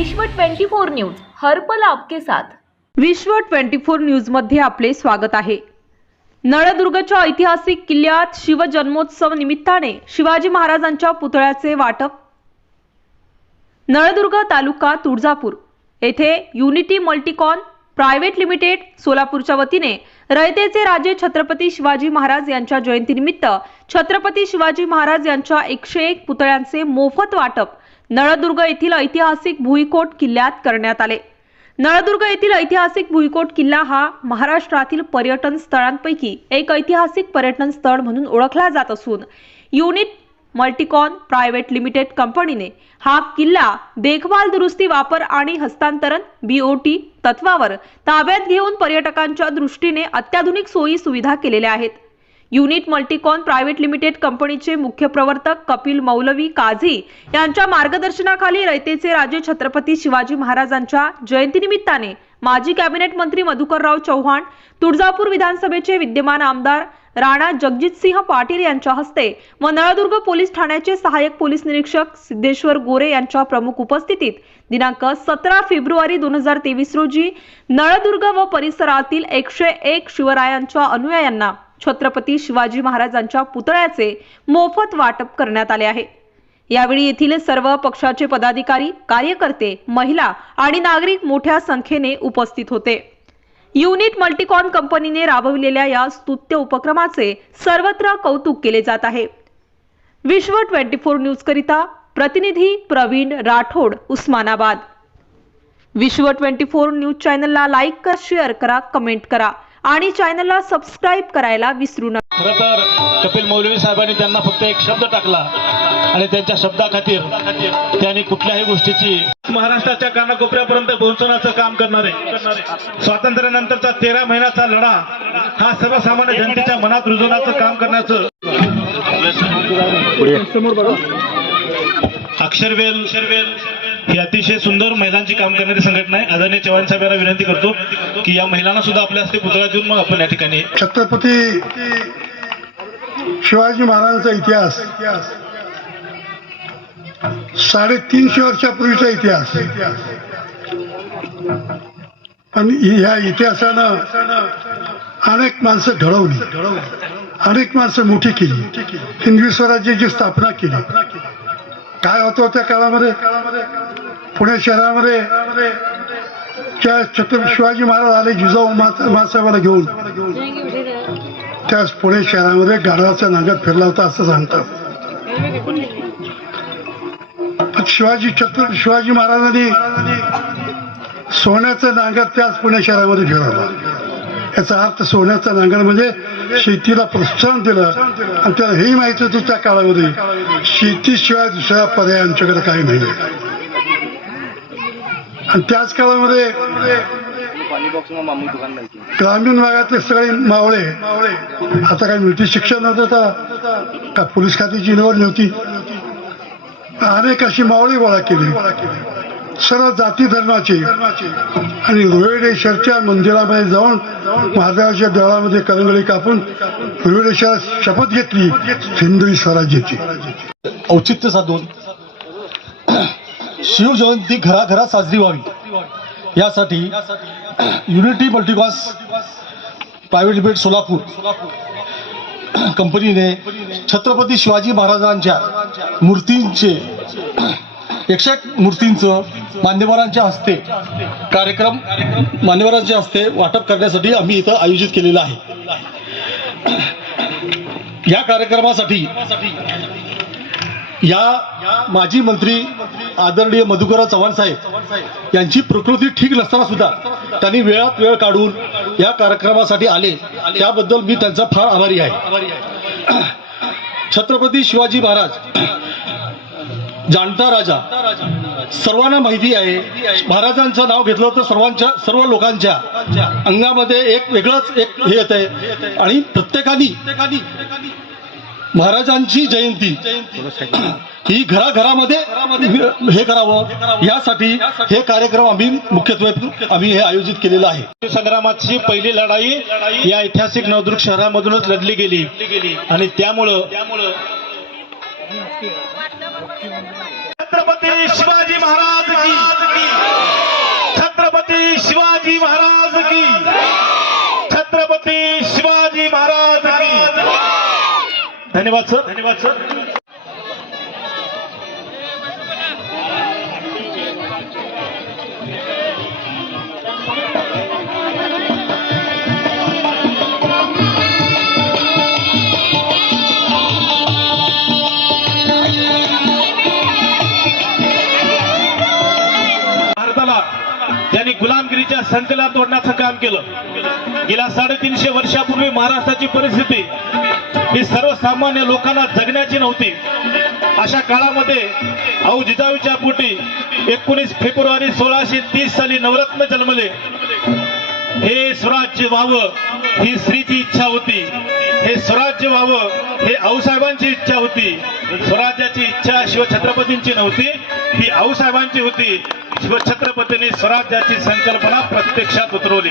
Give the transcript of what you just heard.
विश्व 24 न्यूज हरपल आपके साथ. विश्व 24 न्यूजमध्ये आपले स्वागत आहे. नळदुर्गच्या ऐतिहासिक किल्ल्यात शिवजन्मोत्सव निमित्ताने शिवाजी महाराजांच्या पुतळ्याचे वाटप. नळदुर्ग तालुका तुळजापूर येथे युनिटी मल्टीकॉन प्रायव्हेट लिमिटेड सोलापूरच्या वतीने रयतेचे राजे छत्रपती शिवाजी महाराज यांच्या जयंतीनिमित्त छत्रपती शिवाजी महाराज यांच्या एकशे एक पुतळ्यांचे मोफत वाटप नळदुर्ग येथील ऐतिहासिक भुईकोट किल्ल्यात करण्यात आले. नळदुर्ग येथील ऐतिहासिक भुईकोट किल्ला हा महाराष्ट्रातील पर्यटन स्थळांपैकी एक ऐतिहासिक पर्यटन स्थळ म्हणून ओळखला जात असून युनिट मल्टीकॉन प्रायव्हेट लिमिटेड कंपनीने हा किल्ला देखभाल दुरुस्ती वापर आणि हस्तांतरण बीओटी तत्वावर ताब्यात घेऊन पर्यटकांच्या दृष्टीने अत्याधुनिक सोयी सुविधा केलेल्या आहेत. युनिट मल्टीकॉन प्रायव्हेट लिमिटेड कंपनीचे मुख्य प्रवर्तक कपिल मौलवी काझी यांच्या मार्गदर्शनाखाली रयतेचे राजे छत्रपती शिवाजी महाराजांच्या जयंतीनिमित्ताने माजी कॅबिनेट मंत्री मधुकरराव चव्हाण तुळजापूर विधानसभेचे विद्यमान आमदार राणा जगजितसिंह पाटील यांच्या हस्ते व नळदुर्ग पोलीस ठाण्याचे सहाय्यक पोलीस निरीक्षक सिद्धेश्वर गोरे यांच्या प्रमुख उपस्थितीत दिनांक सतरा फेब्रुवारी दोन हजार तेवीस रोजी नळदुर्ग व परिसरातील एकशे एक शिवरायांच्या अनुयायांना छत्रपती शिवाजी महाराजांच्या पुतळ्याचे मोफत वाटप करण्यात आले आहे. यावेळी येथील सर्व पक्षाचे पदाधिकारी कार्यकर्ते महिला आणि नागरिक मोठ्या संख्येने उपस्थित होते. युनिट मल्टीकॉन कंपनीने राबविलेल्या या स्तुत्य उपक्रमाचे सर्वत्र कौतुक केले जात आहे. विश्व 24 न्यूज करिता प्रतिनिधी प्रवीण राठोड उस्मानाबाद. विश्व 24 न्यूज चॅनलला लाईक करा शेअर करा कमेंट करा. आणि चॅनलला सबस्क्राईब करायला विसरू नका. खरं तर कपिल मौलवी साहेबांनी त्यांना फक्त एक शब्द टाकला आणि त्यांच्या शब्दाखातीर त्यांनी कुठल्याही गोष्टीची महाराष्ट्राच्या कानाकोपऱ्यापर्यंत पोहोचवण्याचं काम करणारे स्वातंत्र्यानंतरचा तेरा महिन्याचा लढा हा सर्वसामान्य जनतेच्या मनात रुजवण्याचं काम करण्याचं अक्षरवेल ही अतिशय सुंदर महिलांची काम करणारी संघटना आहे. आदरणीय चव्हाण साहेबांना विनंती करतो की या महिलांना सुद्धा आपल्या हस्ते पुतळा देऊन मग आपण या ठिकाणी छत्रपती शिवाजी महाराजांचा इतिहास. साडेतीनशे वर्षापूर्वीचा इतिहास. पण ह्या इतिहासानं अनेक माणसं घडवली. अनेक माणसं मोठी केली. हिंदवी स्वराज्याची स्थापना केली. काय होतं त्या काळामध्ये? पुणे शहरामध्ये छत्रपती शिवाजी महाराज आले जिजाऊ माता मासाहेबाला घेऊन. त्याच पुणे शहरामध्ये गाढवाचा नांगर फिरला होता असं सांगतात. शिवाजी छत्रपती शिवाजी महाराजांनी सोन्याचं नांगर त्याच पुणे शहरामध्ये फिरवला. याचा अर्थ सोन्याचं नांगर म्हणजे शेतीला प्रोत्साहन दिलं. आणि त्याला हेही माहिती होतं त्या काळामध्ये शेतीशिवाय दुसरा पर्याय आमच्याकडे काही नाही. आणि त्याच काळामध्ये ग्रामीण भागातले सगळे मावळे आता काही मिळते शिक्षण नव्हतं तर का पोलीस खात्याची निवड नव्हती. अनेक अशी मावळी गोळा केली. सर्व जाती धर्माची आणि रोहिडेश्वरच्या मंदिरामध्ये जाऊन महादेवाच्या देवळामध्ये करंगळी कापून रोहिडेश्वर शपथ घेतली हिंदवी स्वराज्याची. औचित्य साधून शिवजयंती घराघरात साजरी व्हावी. यासाठी unity Multicos private limited Solapur कंपनीने छत्रपती शिवाजी महाराजांच्या मूर्तींचे एकशे एक मूर्तींचं मान्यवरांच्या हस्ते कार्यक्रम मान्यवरांच्या हस्ते वाटप करण्यासाठी आम्ही इथं आयोजित केलेलं आहे. या कार्यक्रमासाठी या माजी मंत्री आदरणीय मधुकरराव चव्हाण साहेब यांची प्रकृती ठीक नसताना सुद्धा त्यांनी वेळात वेळ काढून या कार्यक्रमासाठी आले. त्याबद्दल मी त्यांचा फार आभारी आहे. छत्रपती शिवाजी महाराज जाणता राजा सर्वांना माहिती आहे महाराजांचं नाव घेतलं तर सर्वांच्या सर्व लोकांच्या अंगामध्ये एक वेगळंच एक हे येत आहे आणि प्रत्येकाने महाराजांची जयंती. ही घराघरामध्ये हे करावं. यासाठी हे कार्यक्रम आम्ही मुख्यत्वे आम्ही हे आयोजित केलेलं आहे. संग्रामाची पहिली लढाई या ऐतिहासिक नवदुर्ग शहरामधूनच लढली गेली. आणि त्यामुळं छत्रपती शिवाजी महाराज की छत्रपती शिवाजी महाराज की छत्रपती शिवाजी महाराज की धन्यवाद सर. धन्यवाद सर. भारताला ज्यांनी गुलामगिरीच्या संकला तोडण्याचं काम केलं गेल्या साडेतीनशे वर्षापूर्वी महाराष्ट्राची परिस्थिती ही सर्वसामान्य लोकांना जगण्याची नव्हती. अशा काळामध्ये औ जिजाऊच्या पोटी एकोणीस फेब्रुवारी सोळाशे तीस साली नवरत्न जन्मले. हे स्वराज्य व्हावं ही स्त्रीची इच्छा होती. हे स्वराज्य व्हावं हे आऊसाहेबांची इच्छा होती. स्वराज्याची इच्छा शिवछत्रपतींची नव्हती. ही आऊसाहेबांची होती. शिवछत्रपतींनी स्वराज्याची संकल्पना प्रत्यक्षात उतरवली.